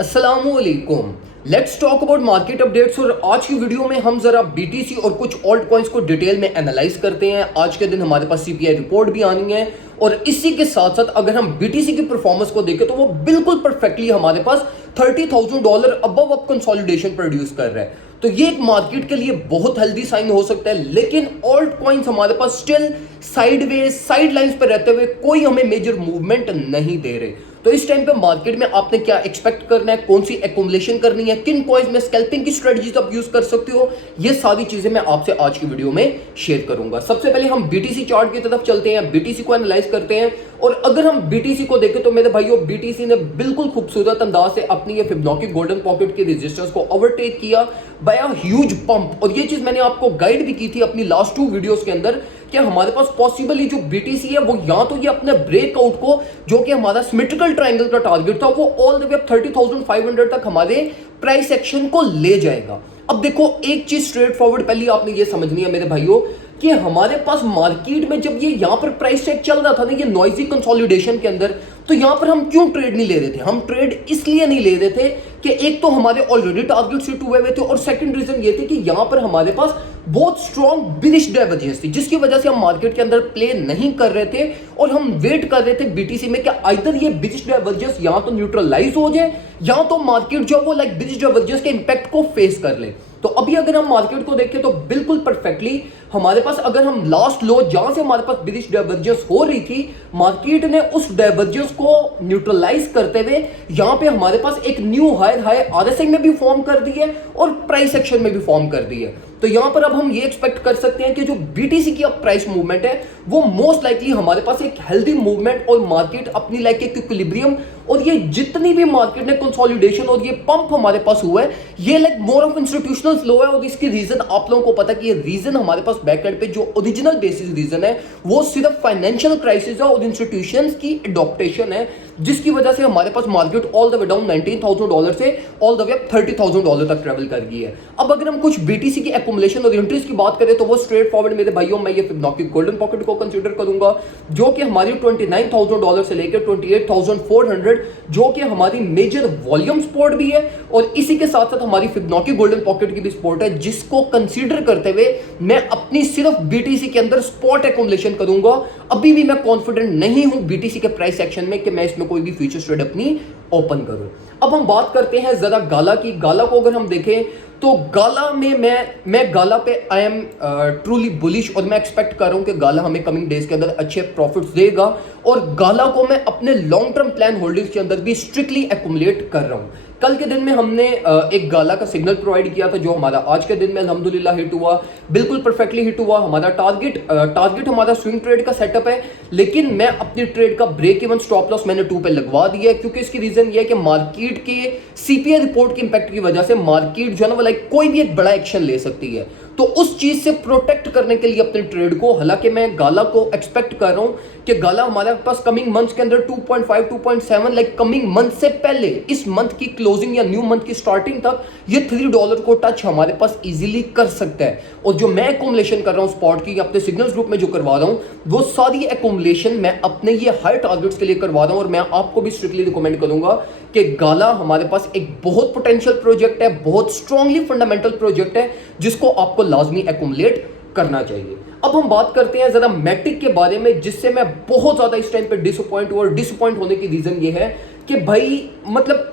अस्सलामुअलैकुम। Let's talk about market updates. और आज की वीडियो में हम जरा बीटीसी और कुछ ऑल्ट कॉइन्स को डिटेल में एनालाइज करते हैं। आज के दिन हमारे पास सीपीआई रिपोर्ट भी आनी है और इसी के साथ साथ अगर हम बीटीसी की परफॉर्मेंस को देखें तो वो बिल्कुल परफेक्टली हमारे पास $30,000 अबव अप कंसोलिडेशन प्रोड्यूस कर रहा है। तो ये एक मार्केट के लिए बहुत हेल्दी साइन हो सकता है, लेकिन ऑल्ट कॉइन्स हमारे पास स्टिल साइडवेज साइड लाइंस पर रहते हुए कोई हमें मेजर मूवमेंट नहीं दे रहे। तो इस टाइम पे मार्केट में आपने क्या एक्सपेक्ट करना है, कौन सी एक्युमुलेशन करनी है, किन कॉइन्स में स्कैल्पिंग की स्ट्रेटजीज आप यूज कर सकते हो, ये सारी चीजें मैं आपसे आज की वीडियो में शेयर करूंगा। सबसे पहले हम बीटीसी चार्ट की तरफ चलते हैं, बीटीसी को एनालाइज करते हैं। और अगर हम बीटीसी को देखें तो मेरे भाइयों, बीटीसी ने बिल्कुल खूबसूरत अंदाज से अपनी ये फिबोनाची गोल्डन पॉकेट की रेजिस्टेंस को ओवरटेक किया बाय अ ह्यूज पंप। और ये चीज मैंने आपको गाइड भी की थी अपनी लास्ट 2 वीडियोस के अंदर कि हमारे पास पॉसिबली जो बीटीसी है वो या तो ये अपने ब्रेकआउट को, जो कि हमारा सिमेट्रिकल ट्रायंगल का टारगेट था, वो ऑल द वे अप 30,500 तक हमारे प्राइस एक्शन को ले जाएगा। अब देखो, एक चीज स्ट्रेट फॉरवर्ड पहले आपने ये समझनी है मेरे भाइयों कि हमारे पास मार्केट में जब ये यहां पर प्राइस चेक चल रहा था ना, ये नॉइजी कंसोलिडेशन के अंदर, तो यहां पर हम क्यों ट्रेड नहीं ले रहे थे? हम ट्रेड इसलिए नहीं ले रहे थे कि एक तो हमारे ऑलरेडी टारगेट हिट हुए हुए थे, और सेकंड रीजन ये थे कि यहां पर हमारे पास बहुत स्ट्रॉन्ग बिलिश डाइवर्जेंस थी, जिसकी वजह से हम मार्केट के अंदर प्ले नहीं कर रहे थे और हम वेट कर रहे थे बीटीसी में कि आइदर ये बिलिश डाइवर्जेंस यहां तो न्यूट्रलाइज हो जाए या तो मार्केट जो वो लाइक बिलिश डाइवर्जेंस के इंपैक्ट को फेस कर ले। तो अभी अगर हम मार्केट को देखें तो बिल्कुल परफेक्टली हमारे पास, अगर हम लास्ट लो जहां से हमारे पास बिलिश डाइवर्जेंस हो रही थी, मार्केट ने उस डाइवर्जेंस को न्यूट्रलाइज करते हुए यहां पे हमारे पास एक न्यू हाई आरएसआई में भी फॉर्म कर दी है और प्राइस एक्शन में भी फॉर्म कर दी है। तो यहां पर अब हम ये एक्सपेक्ट कर सकते हैं कि जो बीटीसी की अब प्राइस मूवमेंट है वो मोस्ट लाइकली हमारे पास एक हेल्दी मूवमेंट और मार्केट अपनी लाइक एक इक्विलिब्रियम, और ये जितनी भी मार्केट ने कंसोलिडेशन और ये पंप हमारे पास हुआ है, ये like more of institutional flow है। और इसकी रीजन आप लोगों को पता है कि ये रीजन हमारे पास बैकएंड पे जो ओरिजिनल बेसिस रीजन है वो सिर्फ फाइनेंशियल क्राइसिस है और इंस्टीट्यूशंस की एडॉप्टेशन है, जिसकी वजह से हमारे पास market all the way down $19,000 से ऑल द वे अप $30,000 तक ट्रेवल कर गई है। अब अगर हम कुछ बीटीसी की एक्युमुलेशन और एंट्रीज की बात करें तो वो स्ट्रेट फॉरवर्ड मेरे भाइयों, मैं ये फिबोनाची गोल्डन पॉकेट को कंसीडर करूंगा, जो कि हमारी $29,000 से लेकर 28,400, जो कि हमारी मेजर वॉल्यूम सपोर्ट भी है और इसी के साथ साथ हमारी फिबोनाची गोल्डन पॉकेट की भी सपोर्ट है, जिसको कंसीडर करते हुए मैं अपनी सिर्फ बीटीसी के अंदर स्पॉट एक्युमुलेशन करूंगा। अभी भी मैं कॉन्फिडेंट नहीं हूं बीटीसी के प्राइस एक्शन में कि मैं इसमें कोई भी फ्यूचर ट्रेड अपनी ओपन करूं। अब हम बात करते हैं जरा गाला की। गाला को अगर हम देखें तो गाला में मैं गाला पे आई एम ट्रूली बुलिश, और मैं एक्सपेक्ट कर रहा हूं कि गाला हमें कमिंग डेज के अंदर अच्छे प्रॉफिट्स देगा, और गाला को मैं अपने लॉन्ग टर्म प्लान होल्डिंग्स के अंदर भी स्ट्रिक्टली एक्युमुलेट कर रहा हूं। कल के दिन में हमने एक गाला का सिग्नल प्रोवाइड किया था, जो हमारा आज के दिन में अल्हम्दुलिल्लाह हिट हुआ, बिल्कुल परफेक्टली हिट हुआ। हमारा टारगेट हमारा स्विंग ट्रेड का सेटअप है, लेकिन मैं अपनी ट्रेड का ब्रेक इवन स्टॉप लॉस मैंने 2 पे लगवा दिया है, क्योंकि इसकी रीजन ये है कि मार्केट के सीपीआई रिपोर्ट के इंपैक्ट की वजह से मार्केट जो है ना, लाइक कोई भी एक बड़ा एक्शन ले सकती है। तो उस चीज से प्रोटेक्ट करने के लिए अपने ट्रेड को, हालांकि मैं गाला को एक्सपेक्ट कर रहा हूं कि गाला हमारे पास कमिंग मंथ्स के अंदर 2.5 2.7 लाइक कमिंग मंथ से पहले, इस मंथ की क्लोजिंग या न्यू मंथ की स्टार्टिंग तक ये $3 को टच हमारे पास इजीली कर सकता है। और जो मैं एक्युमुलेशन कर रहा हूं स्पॉट की, अपने सिग्नल्स ग्रुप में जो करवा रहा हूं, वो सारी एक्युमुलेशन मैं अपने ये हाई टारगेट्स के लिए करवा रहा हूं। और मैं आपको भी स्ट्रिक्टली रिकमेंड करूंगा कि गाला हमारे पास एक बहुत पोटेंशियल प्रोजेक्ट है, बहुत स्ट्रांगली फंडामेंटल प्रोजेक्ट है, जिसको आपको लाजमी एक्युमुलेट करना चाहिए। अब हम बात करते हैं जरा मैटिक के बारे में, जिससे मैं बहुत ज्यादा इस टाइम पे डिसअपॉइंट हूं, और डिसअपॉइंट होने की रीजन ये है कि भाई मतलब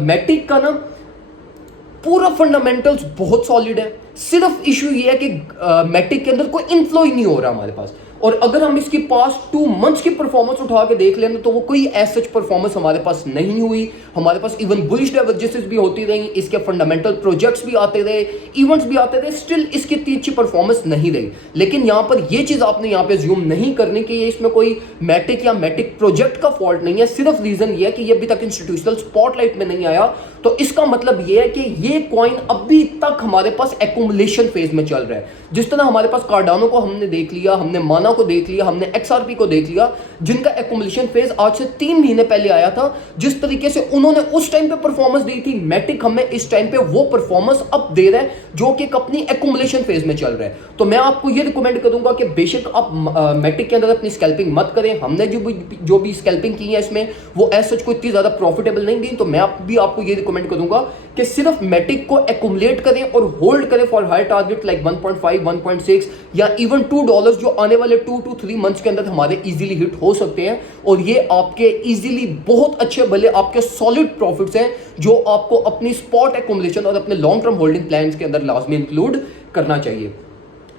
मैटिक का ना पूरा फंडामेंटल्स बहुत सॉलिड है, सिर्फ इशू ये है कि मैटिक के अंदर कोई इनफ्लो ही नहीं हो रहा हमारे पास। और अगर हम इसकी पास्ट 2 मंथ्स की परफॉर्मेंस उठा के देख लें तो वो कोई एज सच परफॉर्मेंस हमारे पास नहीं हुई। हमारे पास इवन बुलिश डाइवर्जेंसेस भी होती रही, इसके फंडामेंटल प्रोजेक्ट्स भी आते रहे, इवेंट्स भी आते रहे, स्टिल इसकी इतनी अच्छी परफॉर्मेंस नहीं रही। लेकिन यहाँ पर ये चीज आपने यहाँ पे ज्यूम नहीं करनी कि ये इसमें कोई मैटिक या मैटिक प्रोजेक्ट का फॉल्ट नहीं है, सिर्फ रीजन ये है कि ये अभी तक इंस्टीट्यूशनल स्पॉटलाइट में नहीं आया। तो इसका मतलब ये है कि ये कॉइन अभी तक हमारे पास एक्युमुलेशन फेज में चल रहा है। जिस तरह हमारे पास कार्डानो को हमने देख लिया, हमने माना नाना को देख लिया, हमने XRP को देख लिया, जिनका एक्युमुलेशन फेज आज से 3 महीने पहले आया था। जिस तरीके से उन्होंने उस टाइम पे परफॉर्मेंस दी थी, मैटिक हमें इस टाइम पे वो परफॉर्मेंस अब दे रहा है जो कि अपनी एक्युमुलेशन फेज में चल रहा है। तो मैं आपको ये रिकमेंड करूंगा कि बेशक आप मैटिक के अंदर अपनी स्कैल्पिंग मत करें। हमने जो भी स्कैल्पिंग की है इसमें वो एज सच कोई इतनी ज्यादा प्रॉफिटेबल नहीं गई। तो मैं आपको ये रिकमेंड करूंगा कि सिर्फ मैटिक को एक्युमुलेट करें और होल्ड करें फॉर हाई टारगेट लाइक 1.5, 1.6 या इवन $2 जो आने वाले 2 to 3 मंथ्स के अंदर हमारे इजीली हिट हो सकते हैं। और ये आपके इजीली बहुत अच्छे भले आपके सॉलिड प्रॉफिट्स हैं जो आपको अपनी स्पॉट एक्युमुलेशन और अपने लॉन्ग टर्म होल्डिंग प्लान्स के अंदर लाजमी इंक्लूड करना चाहिए।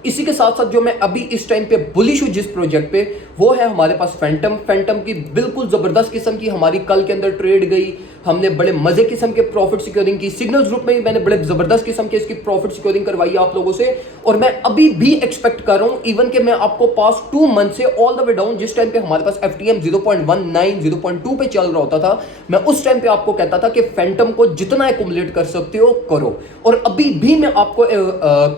इसी के साथ साथ जो मैं अभी इस टाइम पे बुलिश हूं जिस प्रोजेक्ट पे, वो है हमारे पास फैंटम की बिल्कुल जबरदस्त किस्म की हमारी कल के अंदर ट्रेड गई। हमने बड़े मजे किस्म के प्रॉफिट सिक्योरिंग की, सिग्नल्स ग्रुप में भी मैंने बड़े जबरदस्त किस्म के इसकी प्रॉफिट सिक्योरिंग करवाई आप लोगों से। और मैं अभी भी एक्सपेक्ट कर रहा हूं इवन कि मैं आपको पास 2 मंथ से ऑल द वे डाउन, जिस टाइम पे हमारे पास FTM 0.19, 0.2 पे चल रहा होता था, मैं उस टाइम पे आपको कहता था कि फैंटम को जितना एक्युमुलेट कर सकते हो करो। और अभी भी मैं आपको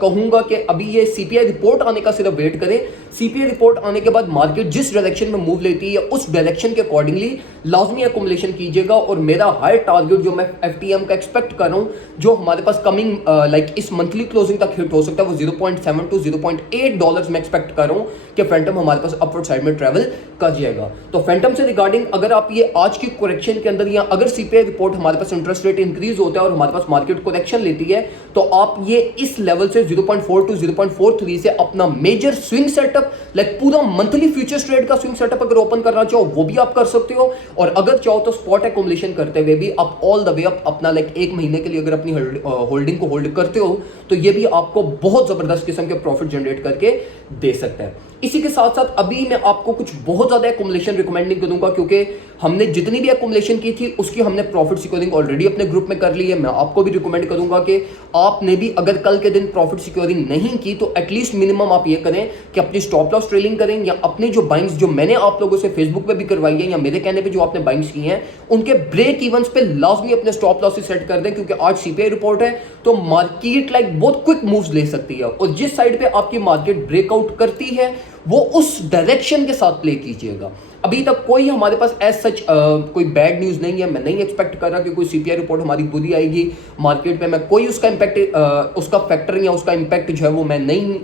कहूंगा कि अभी ये CPI रिपोर्ट आने का सिर्फ वेट करें। CPI रिपोर्ट आने के बाद मार्केट जिस डायरेक्शन में मूव लेती है उस डायरेक्शन के अकॉर्डिंगली लाजमी एक्युमुलेशन कीजिएगा। और मेरा हाई टारगेट जो मैं FTM का एक्सपेक्ट कर रहा हूं, जो हमारे पास कमिंग लाइक इस मंथली क्लोजिंग तक हिट हो सकता है, वो 0.7 to 0.8 डॉलर्स में एक्सपेक्ट कर रहा हूं कि फैंटम हमारे पास अपवर्ड साइड में ट्रेवल कर जाएगा। तो फैंटम से रिगार्डिंग अगर आप ये आज की करेक्शन के अंदर या अगर CPI रिपोर्ट हमारे पास इंटरेस्ट रेट इंक्रीज होता है और हमारे पास मार्केट करेक्शन लेती है, तो आप ये इस लेवल से 0.4 to 0.43 से अपना मेजर स्विंग सेटअप लाइक पूरा मंथली फ्यूचर्स ट्रेड का स्विंग सेटअप अगर ओपन करना चाहो वो भी आप कर सकते हो। और अगर चाहो तो स्पॉट एक्युमुलेशन करते हुए भी आप ऑल द वे अप अपना लाइक 1 महीने के लिए अगर अपनी होल्डिंग को होल्ड करते हो तो ये भी आपको बहुत जबरदस्त किस्म के प्रॉफिट जनरेट करके दे सकता है। इसी के साथ साथ अभी मैं आपको कुछ बहुत ज्यादा एक्युमुलेशन रिकमेंड नहीं करूंगा, क्योंकि हमने जितनी भी एक्युमुलेशन की थी उसकी हमने प्रॉफिट सिक्योरिंग ऑलरेडी अपने ग्रुप में कर ली है। मैं आपको भी रिकमेंड करूंगा कि आपने भी अगर कल के दिन प्रॉफिट सिक्योरिंग नहीं की तो एटलीस्ट मिनिमम आप ये करें कि अपनी स्टॉप लॉस ट्रेलिंग करें, या अपनी जो बाइंग्स जो मैंने आप लोगों से फेसबुक पे भी करवाई है या मेरे कहने पे जो आपने बाइंग्स की हैं उनके ब्रेक इवंस पे लाजमी अपने स्टॉप लॉस सेट कर दें, क्योंकि आज CPI रिपोर्ट है तो मार्केट लाइक बहुत क्विक मूव्स ले सकती है। और जिस साइड पे आपकी मार्केट ब्रेकआउट करती है वो उस डायरेक्शन के साथ प्ले कीजिएगा। अभी तक कोई हमारे पास एज सच कोई बैड न्यूज़ नहीं है। मैं नहीं एक्सपेक्ट कर रहा कि कोई CPI रिपोर्ट हमारी बुरी आएगी मार्केट पे। मैं कोई उसका इम्पैक्ट उसका फैक्टर या उसका इम्पैक्ट जो है वो मैं नहीं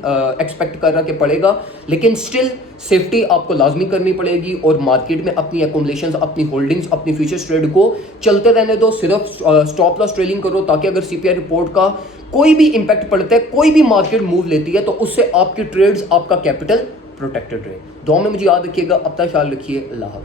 एक्सपेक्ट कर रहा कि पड़ेगा, लेकिन स्टिल सेफ्टी आपको लाजमी करनी पड़ेगी और मार्केट में अपनी एक्युमुलेशंस, अपनी होल्डिंग्स, अपनी फ्यूचर्स ट्रेड को चलते रहने दो। सिर्फ स्टॉप लॉस ट्रेडिंग करो ताकि अगर CPI रिपोर्ट का कोई भी इंपैक्ट पड़ता है, कोई भी मार्केट मूव लेती है, तो उससे आपकी ट्रेड्स, आपका कैपिटल प्रोटेक्टेड रहे। दुआ में मुझे याद रखिएगा। अपना ख्याल रखिए। अल्लाह हाफ़िज़।